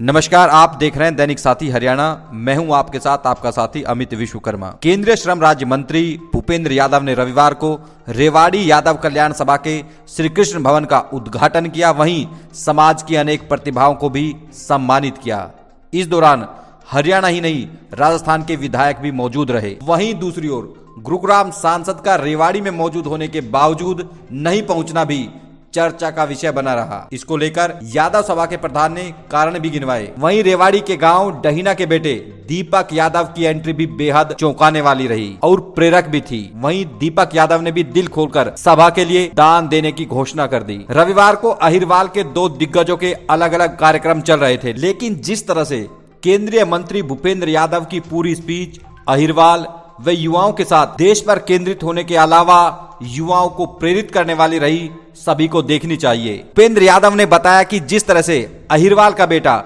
नमस्कार, आप देख रहे हैं दैनिक साथी हरियाणा। मैं हूं आपके साथ आपका साथी अमित विश्वकर्मा। केंद्रीय श्रम राज्य मंत्री भूपेंद्र यादव ने रविवार को रेवाड़ी यादव कल्याण सभा के श्री कृष्ण भवन का उद्घाटन किया। वहीं समाज की अनेक प्रतिभाओं को भी सम्मानित किया। इस दौरान हरियाणा ही नहीं, राजस्थान के विधायक भी मौजूद रहे। वहीं दूसरी ओर गुरुग्राम सांसद का रेवाड़ी में मौजूद होने के बावजूद नहीं पहुंचना भी चर्चा का विषय बना रहा। इसको लेकर यादव सभा के प्रधान ने कारण भी गिनवाए। वहीं रेवाड़ी के गांव डहीना के बेटे दीपक यादव की एंट्री भी बेहद चौंकाने वाली रही और प्रेरक भी थी। वहीं दीपक यादव ने भी दिल खोलकर सभा के लिए दान देने की घोषणा कर दी। रविवार को अहिरवाल के दो दिग्गजों के अलग अलग कार्यक्रम चल रहे थे, लेकिन जिस तरह से केंद्रीय मंत्री भूपेंद्र यादव की पूरी स्पीच अहिरवाल व युवाओं के साथ देश पर केंद्रित होने के अलावा युवाओं को प्रेरित करने वाली रही, सभी को देखनी चाहिए। भूपेंद्र यादव ने बताया कि जिस तरह से अहिरवाल का बेटा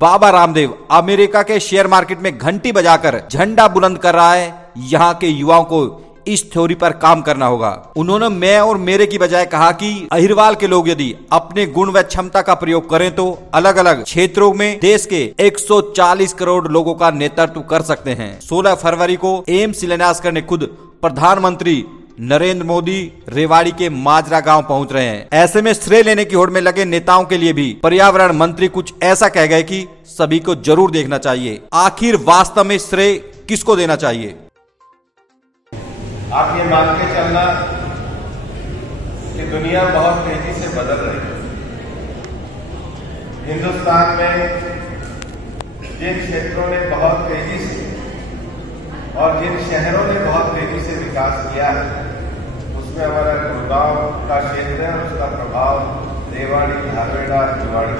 बाबा रामदेव अमेरिका के शेयर मार्केट में घंटी बजाकर झंडा बुलंद कर रहा है, यहाँ के युवाओं को इस थ्योरी पर काम करना होगा। उन्होंने मैं और मेरे की बजाय कहा कि अहिरवाल के लोग यदि अपने गुण व क्षमता का प्रयोग करें तो अलग अलग क्षेत्रों में देश के 140 करोड़ लोगों का नेतृत्व कर सकते हैं। 16 फरवरी को एम्स शिलान्यास करने खुद प्रधानमंत्री नरेंद्र मोदी रेवाड़ी के माजरा गांव पहुंच रहे हैं। ऐसे में श्रेय लेने की होड़ में लगे नेताओं के लिए भी पर्यावरण मंत्री कुछ ऐसा कह गए कि सभी को जरूर देखना चाहिए। आखिर वास्तव में श्रेय किसको देना चाहिए? आप ये मान के चलना कि दुनिया बहुत तेजी से बदल रही है। हिंदुस्तान में जिन क्षेत्रों ने बहुत तेजी से और जिन शहरों ने बहुत तेजी से विकास किया है, उसमें हमारा गुड़गांव का क्षेत्र है और उसका प्रभाव रेवाड़ी, धारवेड़ा, निवाड़ी।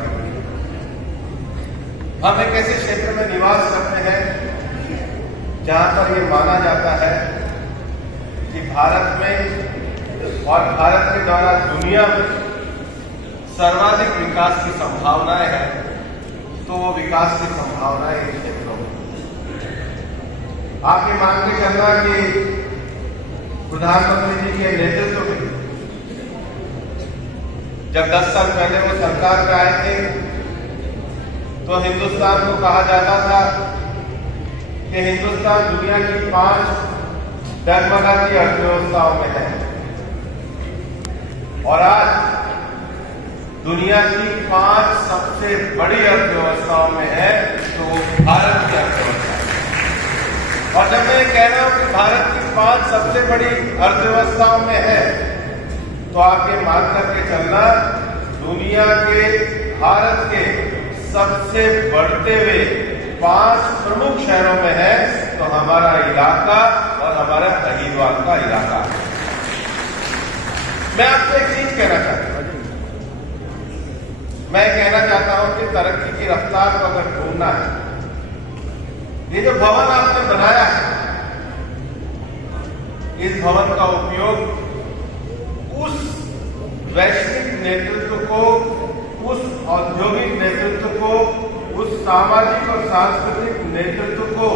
हम एक ऐसे क्षेत्र में निवास करते हैं जहां पर यह माना जाता है कि भारत में और भारत के द्वारा दुनिया में सर्वाधिक विकास की संभावनाएं हैं, तो वो विकास की संभावनाएं इन क्षेत्रों में। आप ये मान के चलना कि प्रधानमंत्री जी के नेतृत्व में जब 10 साल पहले वो सरकार में आए थे तो हिंदुस्तान को कहा जाता था कि हिंदुस्तान दुनिया की 5 डगमगाती अर्थव्यवस्थाओं में है, और आज दुनिया की 5 सबसे बड़ी अर्थव्यवस्थाओं में है, तो भारत की अर्थव्यवस्था। और जब मैं कह रहा हूं कि भारत की 5 सबसे बड़ी अर्थव्यवस्थाओं में है, तो आप ये मान करके चलना दुनिया के भारत के सबसे बढ़ते हुए 5 प्रमुख शहरों में है, तो हमारा इलाका और हमारा अहिरवाल का इलाका। मैं आपसे एक चीज कहना चाहता हूं। मैं कहना चाहता हूं कि तरक्की की रफ्तार को अगर ढूंढना है, ये जो भवन आपने बनाया है, इस भवन का उपयोग उस वैश्विक नेतृत्व को, उस औद्योगिक नेतृत्व को, उस सामाजिक और सांस्कृतिक नेतृत्व को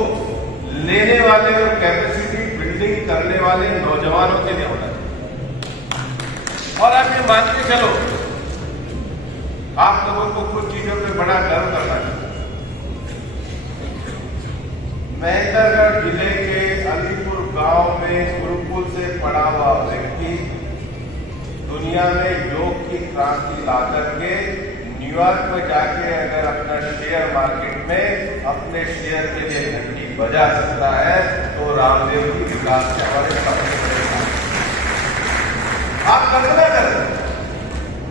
लेने वाले और कैपेसिटी बिल्डिंग करने वाले नौजवानों के लिए होना चाहिए। और आप ये मान के चलो, आप लोगों को कुछ चीजों पे बड़ा गर्व करना चाहिए। महेंद्रगढ़ जिले के अलीपुर गांव में गुरुकुल से पढ़ा हुआ व्यक्ति दुनिया में योग की क्रांति ला करके न्यूयॉर्क में जाके अगर अपना शेयर मार्केट में अपने शेयर के लिए घंटी बजा सकता है, तो रामदेव की विकास के हमारे सामने आप कल्पना करें,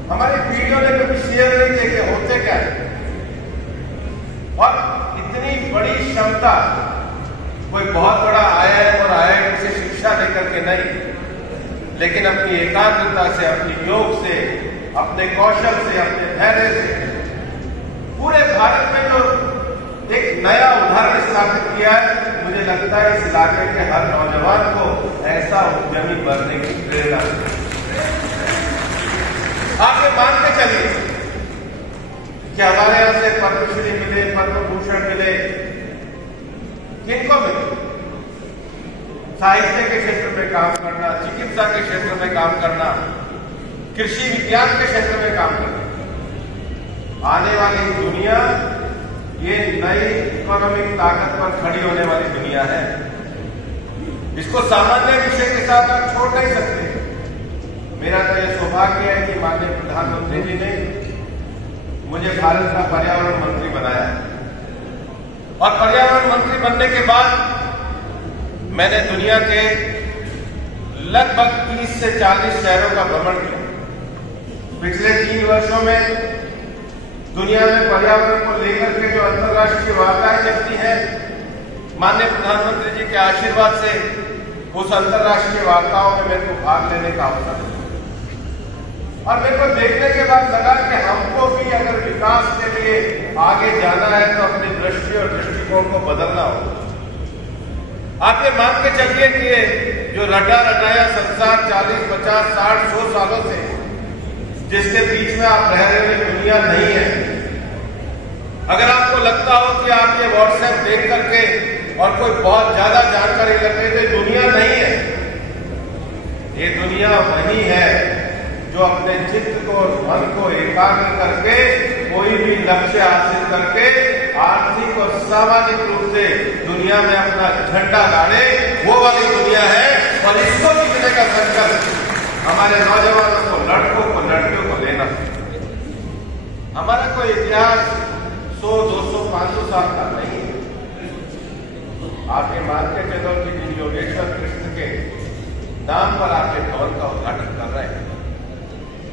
हमारी पीढ़ियों ने कभी शेयर नहीं देखे होते क्या है। और इतनी बड़ी क्षमता कोई बहुत बड़ा IIM और IIT से शिक्षा लेकर के नहीं, लेकिन अपनी एकाग्रता से, अपनी योग से, अपने कौशल से, अपने धैर्य से पूरे भारत में जो एक नया उदाहरण स्थापित किया है, मुझे लगता है इस इलाके के हर नौजवान को ऐसा उद्यमी बनने की प्रेरणा है। आप ये मान के चलिए कि हमारे यहां से पद्मश्री मिले, पद्म भूषण मिले, किनको मिले? साहित्य के क्षेत्र में काम करना, चिकित्सा के क्षेत्र में काम करना, कृषि विज्ञान के क्षेत्र में काम करना। आने वाली दुनिया ये नई इकोनॉमिक ताकत पर खड़ी होने वाली दुनिया है। इसको सामान्य विषय के साथ आप छोड़ नहीं सकते। मेरा तो यह सौभाग्य है कि माननीय प्रधानमंत्री जी ने मुझे भारत का पर्यावरण मंत्री बनाया और पर्यावरण मंत्री बनने के बाद मैंने दुनिया के लगभग 30 से 40 शहरों का भ्रमण किया। पिछले 3 वर्षों में दुनिया में पर्यावरण को लेकर के जो अंतर्राष्ट्रीय वार्ताएं चलती हैं, माननीय प्रधानमंत्री जी के आशीर्वाद से उस अंतर्राष्ट्रीय वार्ताओं में मेरे को भाग लेने का अवसर मिला और मेरे को देखने के बाद लगा कि हमको भी अगर विकास के लिए आगे जाना है तो अपनी दृष्टि और दृष्टिकोण को बदलना होगा। आप ये मान के चलिए कि ये जो रटा रटाया संसार 40, 50, 60, 100 सालों से जिसके बीच में आप रह रहे हैं दुनिया नहीं है। अगर आपको लगता हो कि आप ये व्हाट्सएप देख करके और कोई बहुत ज्यादा जानकारी लग रही है, तो दुनिया नहीं है। ये दुनिया वही है जो अपने चित्त को और मन को एकाग्र करके कोई भी लक्ष्य हासिल करके आर्थिक और सामाजिक रूप से दुनिया में अपना झंडा गाड़े, वो वाली दुनिया है। और इसको जीतने का संकल्प हमारे नौजवानों को, लड़कों को, लड़कियों को लेना। हमारा कोई इतिहास 100, 200, 500 साल का नहीं है। आप ये मान के चलो कि जिन योगेश्वर कृष्ण के नाम पर आप एक भवन का उद्घाटन कर रहे हैं।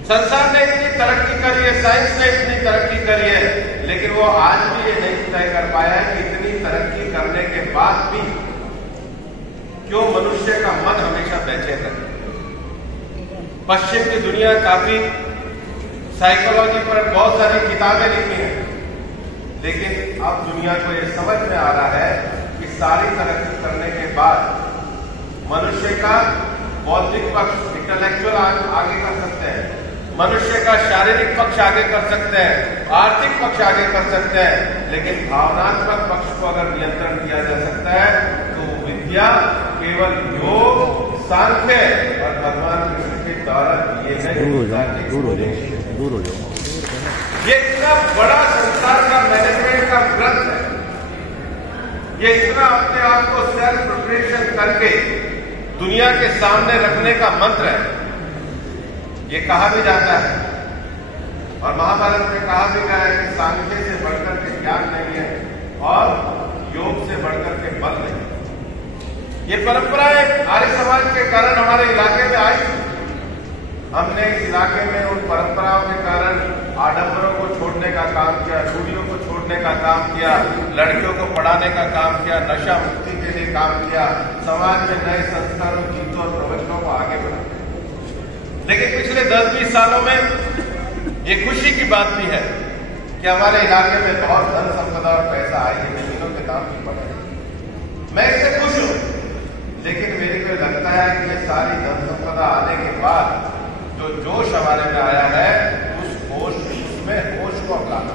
संसार ने इतनी तरक्की करी है, साइंस ने इतनी तरक्की करी है, लेकिन वो आज भी ये नहीं तय कर पाया है कि इतनी तरक्की करने के बाद भी क्यों मनुष्य का मन हमेशा बेचैन रहे। पश्चिम की दुनिया काफी साइकोलॉजी पर बहुत सारी किताबें लिखी हैं, लेकिन अब दुनिया को ये समझ में आ रहा है कि सारी तरक्की करने के बाद मनुष्य का बौद्धिक पक्ष, इंटेलेक्चुअल आगे कर सकते हैं, मनुष्य का शारीरिक पक्ष आगे कर सकते हैं, आर्थिक पक्ष आगे कर सकते हैं, लेकिन भावनात्मक पक्ष को अगर नियंत्रण किया जा सकता है तो विद्या केवल योग, सांख्य और भगवान कृष्ण के द्वारा दिए गए दूर हो जाओ। ये इतना बड़ा संसार का मैनेजमेंट का ग्रंथ है। ये इतना अपने आप को सेल्फ प्रिपरेशन करके दुनिया के सामने रखने का मंत्र है। ये कहा भी जाता है और महाभारत में कहा भी गया है कि सांख्य से बढ़कर के ज्ञान नहीं है और योग से बढ़कर के बल नहीं। ये परंपराएं आर्य समाज के कारण हमारे इलाके में आई। हमने इस इलाके में उन परंपराओं के कारण आडंबरों को छोड़ने का काम किया, रूढ़ियों को छोड़ने का काम किया, लड़कियों को पढ़ाने का काम किया, नशा मुक्ति के लिए काम किया, समाज में नए संस्कारों, गीतों और प्रवचनों को आगे बढ़ाया। लेकिन पिछले 10-20 सालों में ये खुशी की बात भी है कि हमारे इलाके में बहुत धन संपदा और पैसा आई है, जमीनों के दाम भी बढ़े। मैं इससे खुश हूं, लेकिन मेरे को लगता है कि ये सारी धन संपदा आने के बाद जो जोश हमारे में आया है, उसमें होश को अपनाना,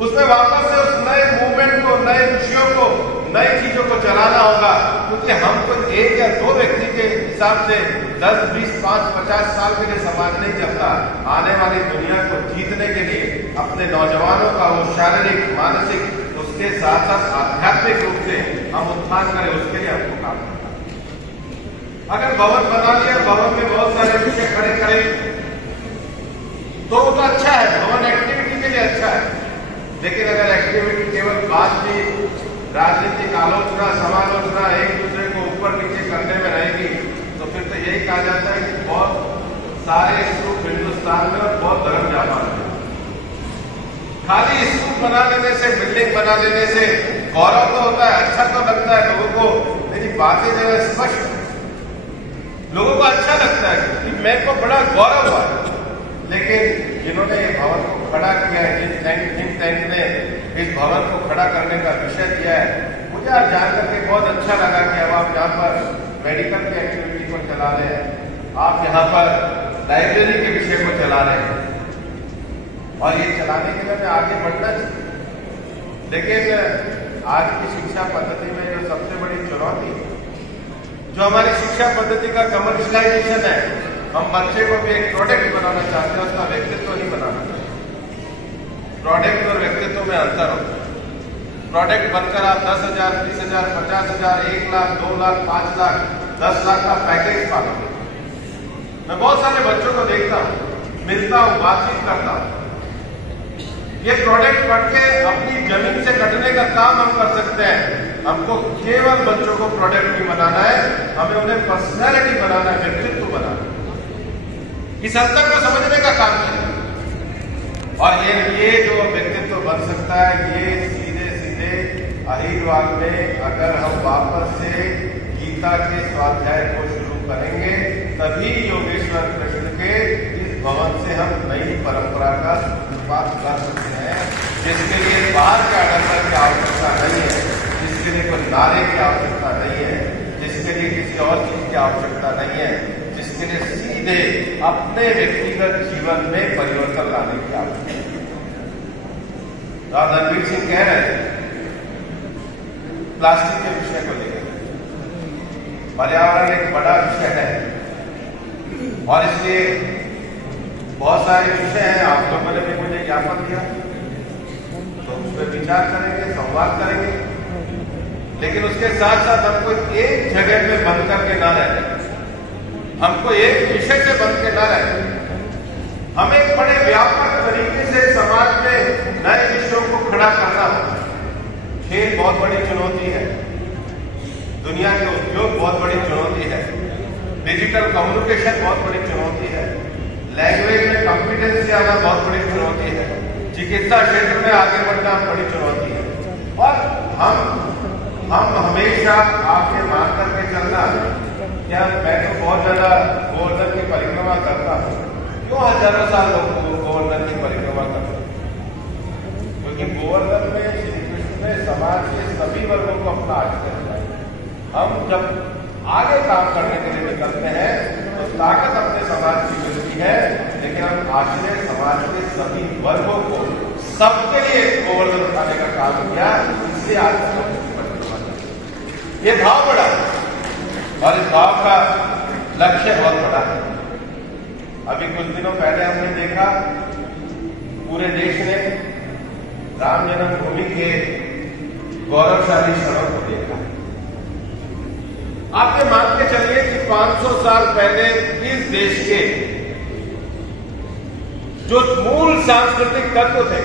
उसमें वापस से उस नए मूवमेंट को, नए विषयों को, नई चीजों को चलाना होगा। क्योंकि हम तो 1 या 2 व्यक्ति के हिसाब से 10, 20, 5, 50 साल के लिए समाज नहीं चलता। आने वाली दुनिया को जीतने के लिए अपने नौजवानों का वो शारीरिक, मानसिक, उसके साथ साथ आध्यात्मिक रूप से हम उत्थान करें, उसके लिए हमको काम करना। अगर भवन बना लिया, भवन में बहुत सारे विषय खड़े करें तो वो तो अच्छा है, भवन एक्टिविटी के लिए अच्छा है। लेकिन अगर एक्टिविटी केवल बातचीत, राजनीतिक आलोचना, समालोचना, एक दूसरे को ऊपर नीचे करने में रहेगी तो फिर तो यही कहा जाता है कि बहुत सारे स्तूप हिंदुस्तान में और बहुत धर्म जापान में। खाली स्तूप बना लेने से, बिल्डिंग बना लेने से गौरव तो होता है, अच्छा तो लगता है लोगों को, मेरी बातें जो है स्पष्ट, लोगों को अच्छा लगता है कि मेरे को बड़ा गौरव हुआ। लेकिन जिन्होंने ये भवन को खड़ा किया है, जिन टैंक ने इस भवन को खड़ा करने का विषय दिया है, मुझे आज जान करके बहुत अच्छा लगा कि अब आप यहाँ पर मेडिकल की एक्टिविटी को चला रहे हैं, आप यहाँ पर लाइब्रेरी के विषय को चला रहे हैं और ये चलाने के लिए हमें आगे बढ़ना चाहिए। लेकिन आज की शिक्षा पद्धति में जो सबसे बड़ी चुनौती है, जो हमारी शिक्षा पद्धति का कमर्शियलाइजेशन है, हम बच्चे को भी एक प्रोडक्ट बनाना चाहते हैं, उसका व्यक्तित्व नहीं बनाना चाहते। प्रोडक्ट और व्यक्तित्व में अंतर होता है। प्रोडक्ट बनकर आप 10,000, 20,000, 50,000, 1 लाख, 2 लाख, 5 लाख, 10 लाख का पैकेज पालोगे। मैं बहुत सारे बच्चों को देखता हूँ, मिलता हूँ, बातचीत करता हूँ। ये प्रोडक्ट पढ़ के अपनी जमीन से कटने का काम हम कर सकते हैं। हमको केवल बच्चों को प्रोडक्ट नहीं बनाना है, हमें उन्हें पर्सनैलिटी बनाना है, व्यक्तित्व बनाना है। इस हद तक को समझने का काम है। और ये जो व्यक्तित्व बन सकता है, ये सीधे सीधे अहिरवाल में अगर हम वापस से गीता के स्वाध्याय को शुरू करेंगे, तभी योगेश्वर कृष्ण के इस भवन से हम नई परंपरा का शुरुआत कर सकते हैं, जिसके लिए बाहर के आडंबर की आवश्यकता नहीं है, जिसके लिए कोई नारे की आवश्यकता नहीं है, जिसके लिए किसी और चीज की आवश्यकता नहीं है, जिसके लिए सीधे अपने व्यक्तिगत जीवन में परिवर्तन लाने की आवश्यकता है। रणबीर सिंह कह रहे थे प्लास्टिक के विषय को लेकर, पर्यावरण एक बड़ा विषय है और इसलिए बहुत सारे विषय हैं। आप लोगों ने भी मुझे ज्ञापन दिया, तो उस पर विचार करेंगे, संवाद करेंगे, लेकिन उसके साथ साथ हमको एक जगह पे बंद करके ना रह जाए, हमको एक विषय से बंद के ना रह जाए। हमें एक बड़े व्यापक तरीके से समाज में नए विषयों को खड़ा करना होगा। खेल बहुत बड़ी चुनौती है, दुनिया के उद्योग बहुत बड़ी चुनौती है, डिजिटल कम्युनिकेशन बहुत बड़ी चुनौती है, लैंग्वेज में कॉम्पिटेंसी आना बहुत बड़ी चुनौती है, चिकित्सा क्षेत्र में आगे बढ़ना बड़ी चुनौती है। और हम हमेशा आगे मार करके चलना। क्या मैं तो बहुत ज्यादा गोवर्धन की परिक्रमा करता हूँ, क्यों हजारों साल लोग गोवर्धन की परिक्रमा करते हैं? क्योंकि गोवर्धन में श्री कृष्ण ने समाज के सभी वर्गों को अपना आश्रय दिया। हम जब आगे काम करने के लिए निकलते हैं तो ताकत अपने समाज की मिलती है, लेकिन हम आश्रय समाज के सभी वर्गों को सबके लिए गोवर्धन उठाने का काम किया, इसलिए आज ये भाव बड़ा है और इस भाव का लक्ष्य बहुत बड़ा है। अभी कुछ दिनों पहले हमने देखा पूरे देश ने राम जन्मभूमि के गौरवशाली क्षणों को देखा। आप ये मान के चलिए कि 500 साल पहले इस देश के जो मूल सांस्कृतिक तत्व थे,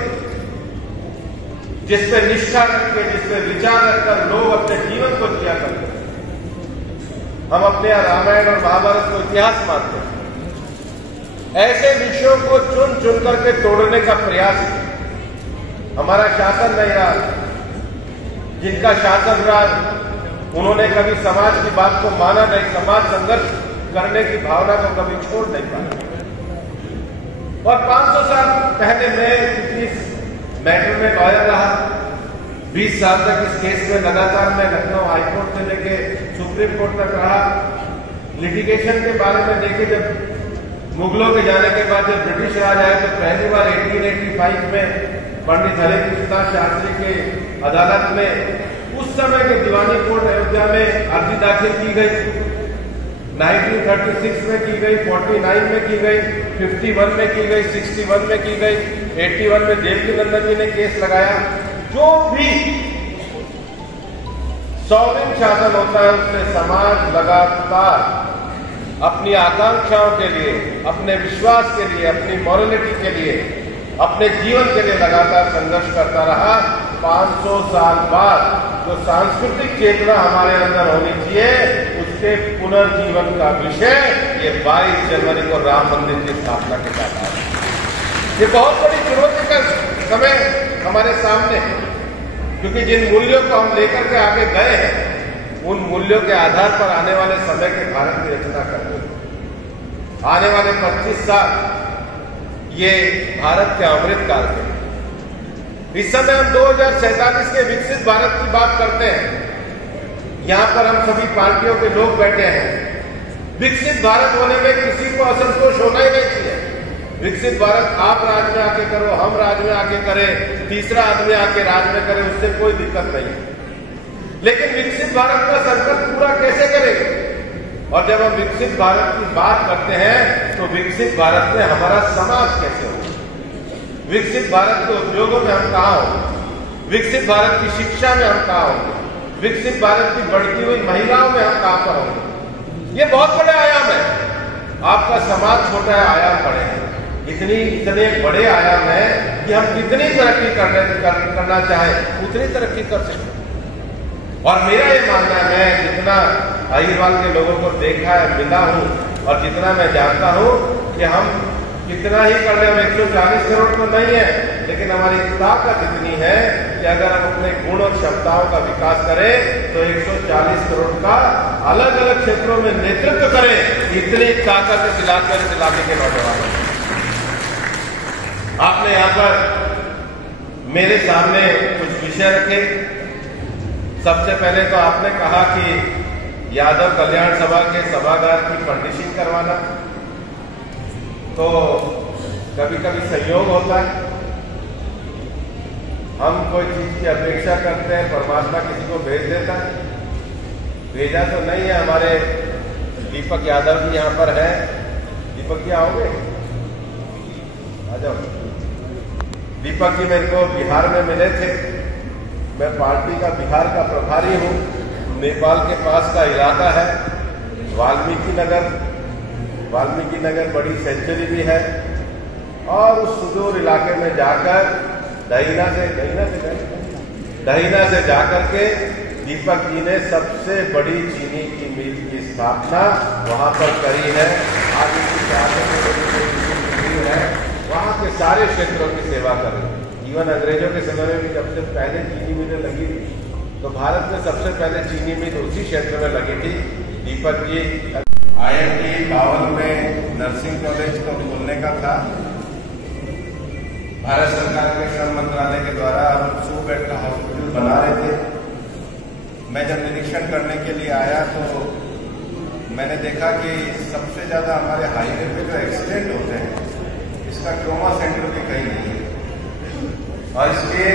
जिस पे निष्ठा रख के, जिस पे विचार रखकर लोग अपने जीवन को जिया करते थे, हम अपने रामायण और महाभारत को इतिहास मानते हैं, ऐसे विषयों को चुन चुन करके तोड़ने का प्रयास है। हमारा शासन नहीं रहा, जिनका शासन रहा उन्होंने कभी समाज की बात को माना नहीं, समाज संघर्ष करने की भावना को कभी छोड़ नहीं पाया। और 500 साल पहले मैं इस मैटर में लॉयर रहा, 20 साल तक इस केस में लगातार मैं लखनऊ हाईकोर्ट से लेके सुप्रीम कोर्ट तक रहा। लिटिगेशन के बारे में देखे, जब मुगलों के जाने के बाद जब ब्रिटिश राज आए तो पहली बार 1885 में पंडित हरिकृष्ण शास्त्री के अदालत में उस समय के दीवानी कोर्ट अयोध्या में अर्जी दाखिल की गई। 1936 में की गई, 49 में की गई, 51 में की गई, 61 में की गई, 81 में देवकीनंदन जी ने केस लगाया। जो भी सॉवरेन शासन होता है उसमें समाज लगातार अपनी आकांक्षाओं के लिए, अपने विश्वास के लिए, अपनी मॉरलिटी के लिए, अपने जीवन के लिए लगातार संघर्ष करता रहा। 500 साल बाद जो सांस्कृतिक चेतना हमारे अंदर होनी चाहिए, उसके पुनर्जीवन का विषय ये 22 जनवरी को राम मंदिर की स्थापना के साथ है। ये बहुत बड़ी चुनौती का समय हमारे सामने है, क्योंकि जिन मूल्यों को हम लेकर के आगे गए हैं, उन मूल्यों के आधार पर आने वाले समय के भारत की रचना करते हैं। आने वाले 25 साल ये भारत के अमृत काल के। इस समय हम 2047 के विकसित भारत की बात करते हैं। यहां पर हम सभी पार्टियों के लोग बैठे हैं। विकसित भारत होने में किसी को असंतोष होना ही नहीं चाहिए। विकसित भारत आप राज्य में आके करो, हम राज्य में आके करें, तीसरा आदमी आके राज्य में करे, उससे कोई दिक्कत नहीं है। लेकिन विकसित भारत का संकल्प पूरा कैसे करेंगे? और जब हम विकसित भारत की बात करते हैं तो विकसित भारत में हमारा समाज कैसे हो, विकसित भारत के उद्योगों में हम कहाँ हो, विकसित भारत की शिक्षा में हम कहाँ होंगे, विकसित भारत की बढ़ती हुई महिलाओं में हम कहाँ पर होंगे। ये बहुत बड़े आयाम है। आपका समाज छोटा है, आयाम बड़े हैं। इतने बड़े आयाम है कि हम जितनी तरक्की करना चाहें उतनी तरक्की कर सकते हैं। और मेरा ये मानना है, मैं जितना अहिरवाल के लोगों को देखा है, मिला हूं और जितना मैं जानता हूं कि हम कितना ही कर ले, 140 करोड़ तो नहीं है, लेकिन हमारी ताकत इतनी है कि अगर हम अपने गुण और क्षमताओं का विकास करें तो 140 करोड़ का अलग अलग क्षेत्रों में नेतृत्व करें। इतनी ताकत इस इलाके के नौजवानों। आपने यहां पर मेरे सामने कुछ विषय रखे। सबसे पहले तो आपने कहा कि यादव कल्याण सभा के सभागार की फर्निशिंग करवाना, तो कभी कभी सहयोग होता है। हम कोई चीज की अपेक्षा करते हैं, परमात्मा किसी को भेज देता है। भेजा तो नहीं है। हमारे दीपक यादव जी यहाँ पर है। दीपक जी आओगे? आ जाओ। दीपक जी मेरे को बिहार में मिले थे। मैं पार्टी का बिहार का प्रभारी हूँ। नेपाल के पास का इलाका है वाल्मीकि नगर बड़ी सेंचुरी भी है। और उस सुदूर इलाके में जाकर दहीना से जाकर के दीपक जी ने सबसे बड़ी चीनी की मिल की स्थापना वहां पर करी है। आज इसकी है वहां के सारे क्षेत्रों की सेवा करें। इवन अंग्रेजों के समय में भी जब से पहले चीनी मिलें लगी थी तो भारत में सबसे पहले चीनी मिल उसी क्षेत्र में लगी थी। दीपक जी IIT बावल में नर्सिंग कॉलेज को खोलने का था। भारत सरकार के श्रम मंत्रालय के द्वारा हम 100 बेड का हॉस्पिटल बना रहे थे। मैं जब निरीक्षण करने के लिए आया तो मैंने देखा कि सबसे ज्यादा हमारे हाईवे पे जो एक्सीडेंट होते हैं इसका ट्रॉमा सेंटर भी कहीं नहीं है। और इसलिए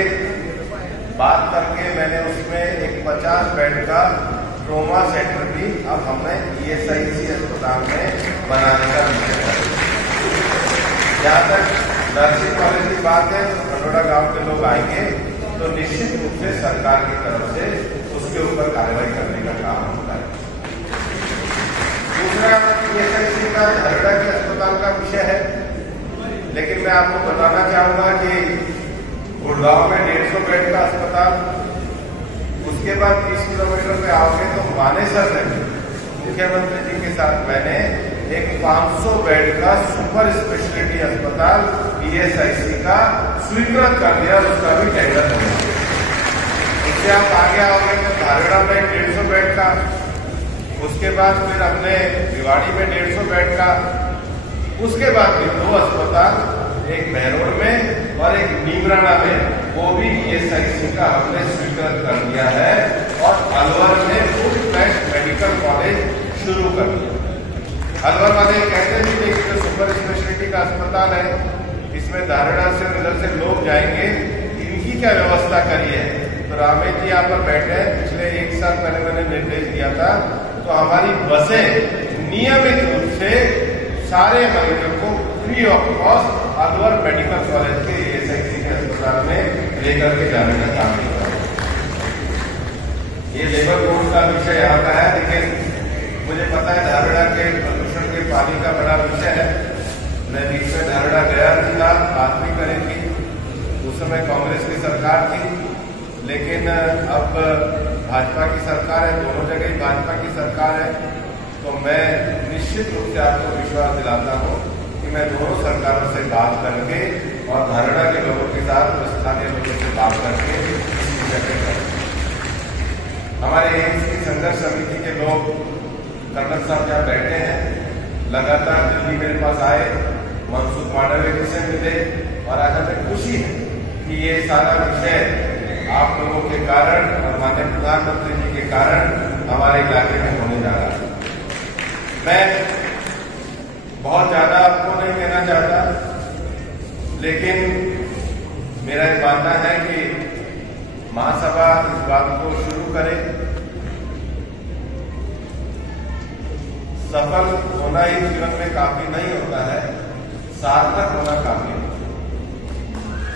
बात करके मैंने उसमें एक 50 बेड का ट्रॉमा सेंटर भी अब हमने ESIC अस्पताल में बनाने का विषय है। जहाँ तक नर्सिंग कॉलेज की बात है तो खंडोड़ा गांव के लोग आएंगे तो निश्चित रूप से सरकार की तरफ से उसके ऊपर कार्रवाई करने का काम होता है। दूसरा ESIC का धरड़ा के अस्पताल का विषय है। लेकिन मैं आपको बताना चाहूंगा कि गुड़गांव में 150 बेड का अस्पताल, उसके बाद 30 किलोमीटर पे आओगे तो मानेसर में मुख्यमंत्री जी के साथ मैंने एक 500 बेड का सुपर स्पेशलिटी अस्पताल ESIC का स्वीकृत कर दिया। उसका भी टेंडर हो गया। उससे आप आगे आओगे तो धारड़ा में 150 बेड का, उसके बाद फिर अपने भिवाड़ी में 150 बेड का, उसके बाद भी 2 अस्पताल, एक बहरोड में और एक नीमराना में, वो भी ESIC का हमने स्वीकृत कर दिया है। और अलवर में फुल फ्लैश मेडिकल कॉलेज शुरू कर दिया। अलवर वाले कहते भी थे कि जो सुपर स्पेशलिटी का अस्पताल है इसमें धारणा से इधर से लोग जाएंगे, इनकी क्या व्यवस्था करी है। तो रामेश जी यहाँ पर बैठे हैं। पिछले 1 साल पहले मैंने निर्देश दिया था तो हमारी बसें नियमित रूप से सारे मरीजों को free of cost Alwar medical college के ESIC के अस्पताल में लेकर के जाने का काम किया। ये लेबर कोड का विषय यहाँ का है, लेकिन मुझे पता है धारणा के प्रदूषण के पानी का बड़ा विषय है। मैं बीच में धारणा गया था, बात भी करी थी। उस समय कांग्रेस की सरकार थी, लेकिन अब भाजपा की सरकार है। दोनों जगह ही भाजपा की सरकार है। तो मैं निश्चित रूप से आपको विश्वास दिलाता हूँ कि मैं दोनों सरकारों से बात करके और धारणा के लोगों के साथ स्थानीय लोगों से बात करके इसकी जगह करें। हमारे एम्स की संघर्ष समिति के लोग कर्नल साहब जहाँ बैठे हैं, लगातार दिल्ली मेरे पास आए, मनसुख मांडविया जी से मिले और आज हमें खुशी है कि ये सारा विषय आप लोगों के कारण और माननीय प्रधानमंत्री जी के कारण हमारे इलाके में होने जा रहा है। मैं बहुत ज्यादा आपको नहीं कहना चाहता, लेकिन मेरा एक मानना है कि महासभा इस बात को शुरू करे। सफल होना ही जीवन में काफी नहीं होता है, सार्थक होना काफी है।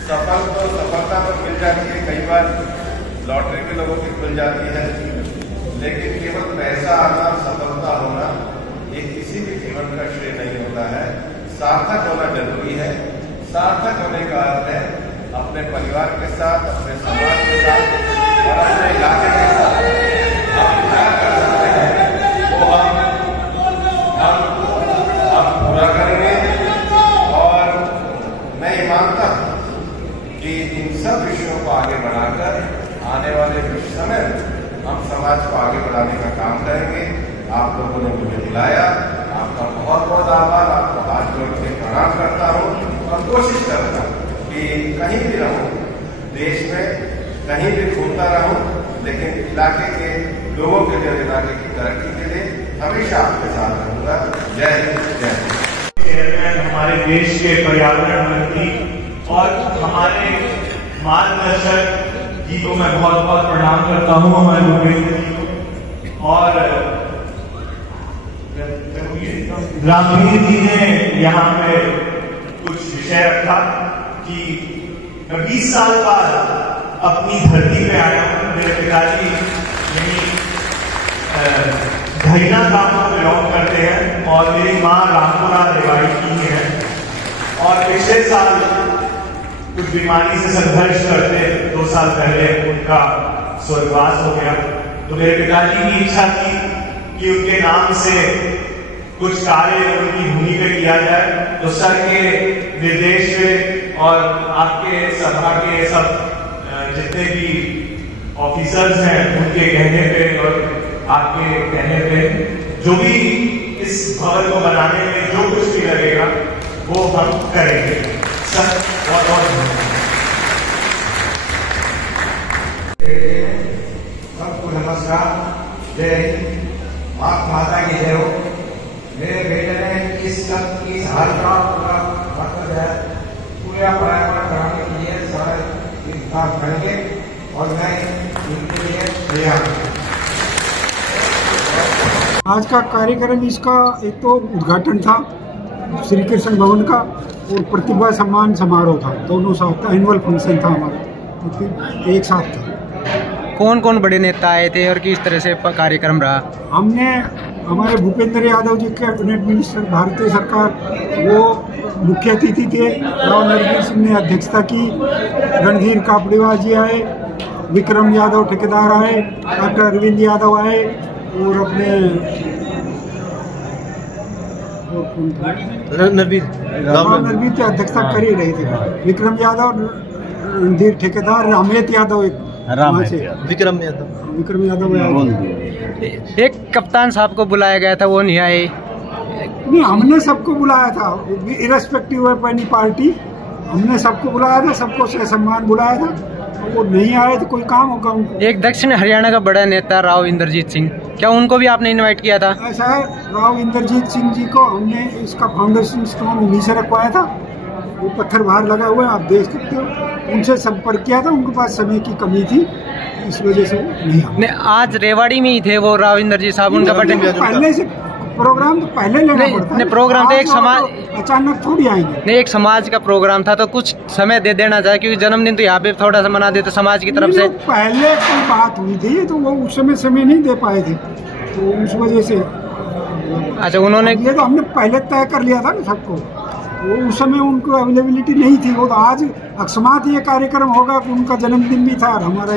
सफलता तो मिल खुल जाती है, कई बार लॉटरी के लोगों की खुल जाती है, लेकिन केवल पैसा आना, सफलता होना ये किसी भी जीवन का श्रेय नहीं होता है। सार्थक होना जरूरी है। सार्थक होने का अर्थ है अपने परिवार के साथ, अपने समाज के साथ और अपने इलाके के साथ हम क्या कर सकते हैं वो हम पूरा करेंगे। और मैं ये मानता हूँ कि इन सब विषयों को आगे बढ़ाकर आने वाले समय में हम समाज को आगे बढ़ाने का काम करेंगे। आप लोगों ने मुझे बुलाया, आपका बहुत बहुत आभार। आपको हाथ जोड़ के प्रणाम करता हूँ और कोशिश करता हूँ कि कहीं भी रहूं, देश में कहीं भी घूमता रहूं, लेकिन इलाके के लोगों के लिए, इलाके की तरक्की के लिए हमेशा आपके साथ रहूंगा। जय हिंद, जय हिंद। चेयरमैन हमारे देश के पर्यावरण मंत्री और हमारे मार्गदर्शक जी को मैं बहुत बहुत प्रणाम करता हूँ, हमारे भूपेंद्र जी को। और रामवीर जी ने यहाँ पे कुछ विषय रखा कि मैं 20 साल बाद अपनी धरती पे आया हूँ। मेरे पिताजी यही धैना गांव को बिलोंग करते हैं और मेरी माँ रामपुरा रेवाड़ी की है। और पिछले साल कुछ बीमारी से संघर्ष करते 2 साल पहले उनका स्वर्गवास हो गया। तो मेरे पिताजी की इच्छा थी कि उनके नाम से कुछ कार्य उनकी भूमि पे किया जाए। तो सर के निर्देश में और आपके सभा के सब जितने भी ऑफिसर्स हैं उनके कहने पे और आपके कहने पे जो भी इस भवन को बनाने में जो कुछ भी लगेगा वो हम करेंगे। सर बहुत बहुत सबको नमस्कार, जय हिंद, माता की जय हो। मेरे बेटे ने इस हाल का पूरा मतलब है पूरा पर्यावरण बनाने के लिए सारे काम करेंगे और मैं इनके लिए तैयार हूँ। आज का कार्यक्रम इसका एक तो उद्घाटन था श्री कृष्ण भवन का और प्रतिभा सम्मान समारोह था, दोनों साथ था, एनुअल फंक्शन था हमारा, तो फिर एक साथ था। कौन कौन बड़े नेता आए थे और किस तरह से कार्यक्रम रहा? हमने हमारे भूपेंद्र यादव जी कैबिनेट मिनिस्टर भारतीय सरकार, वो मुख्य अतिथि थे। राव नरवीर सिंह ने अध्यक्षता की। रणधीर कापड़ीवाल जी आए, विक्रम यादव ठेकेदार आए, डॉक्टर अरविंद यादव आए और अपने नरवीर की अध्यक्षता कर ही रहे थे। विक्रम यादव, रणधीर ठेकेदार, अमित यादव, विक्रम यादव एक कप्तान साहब को बुलाया गया था, वो नहीं आए। नहीं, हमने सबको बुलाया था, इरेस्पेक्टिव ऑफ एनी पार्टी, हमने सबको बुलाया था, सबको से सम्मान बुलाया था। वो नहीं आए तो कोई काम होगा उनको। एक दक्षिण हरियाणा का बड़ा नेता राव इंद्रजीत सिंह, क्या उनको भी आपने इनवाइट किया था? ऐसा है, राव इंद्रजीत सिंह जी को हमने इसका फाउंडेशन स्टोन उन्हीं से रखवाया था। वो पत्थर बाहर लगा हुआ है, आप देख सकते हो। उनसे संपर्क किया था, उनके पास समय की कमी थी, इस वजह से नहीं। आज रेवाड़ी में ही थे वो राव इंद्रजीत साहब, उनका बर्थडे पहले से प्रोग्राम तो पहले लेना पड़ता है। प्रोग्राम तो एक समाज, अचानक थोड़ी आएंगे। नहीं, एक समाज का प्रोग्राम था तो कुछ समय दे देना चाहिए, क्योंकि जन्मदिन तो यहाँ पे थोड़ा सा मना देते समाज की तरफ से। पहले कोई बात हुई थी तो वो उस समय नहीं दे पाए थे, तो उस वजह से। अच्छा, उन्होंने ये तो हमने पहले तय कर लिया था ना सबको, वो उस समय उनको अवेलेबिलिटी नहीं थी। वो तो आज अकस्मात ये कार्यक्रम होगा कि उनका जन्मदिन भी था और हमारा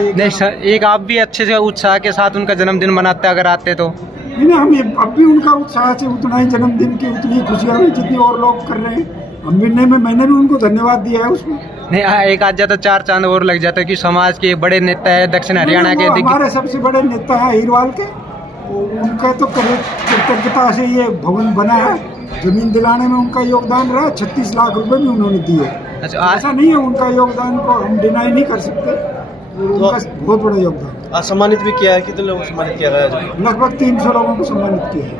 एक आप भी अच्छे से उत्साह के साथ उनका जन्मदिन मनाते अगर आते तो। नहीं, हम अब भी उनका उत्साह से उतना ही जन्मदिन की उतनी खुशियाँ हुई जितनी और लोग कर रहे हैं। हम मिलने में मैंने भी उनको धन्यवाद दिया है उसमें। नहीं, एक आज जाता 4 चांद और लग जाता कि समाज के बड़े नेता है दक्षिण हरियाणा के। हमारे सबसे बड़े नेता है हीरवाल के, उनका तो कृतज्ञता से ये भवन बना है। जमीन दिलाने में उनका योगदान रहा, 36 लाख रुपए भी उन्होंने दिए। अच्छा, ऐसा नहीं है, उनका योगदान को हम डिनाई नहीं कर सकते, उनका बहुत बड़ा योगदान। सम्मानित भी किया है, कितने लोगों को सम्मानित किया गया है? लगभग 300 लोगों को सम्मानित किया है।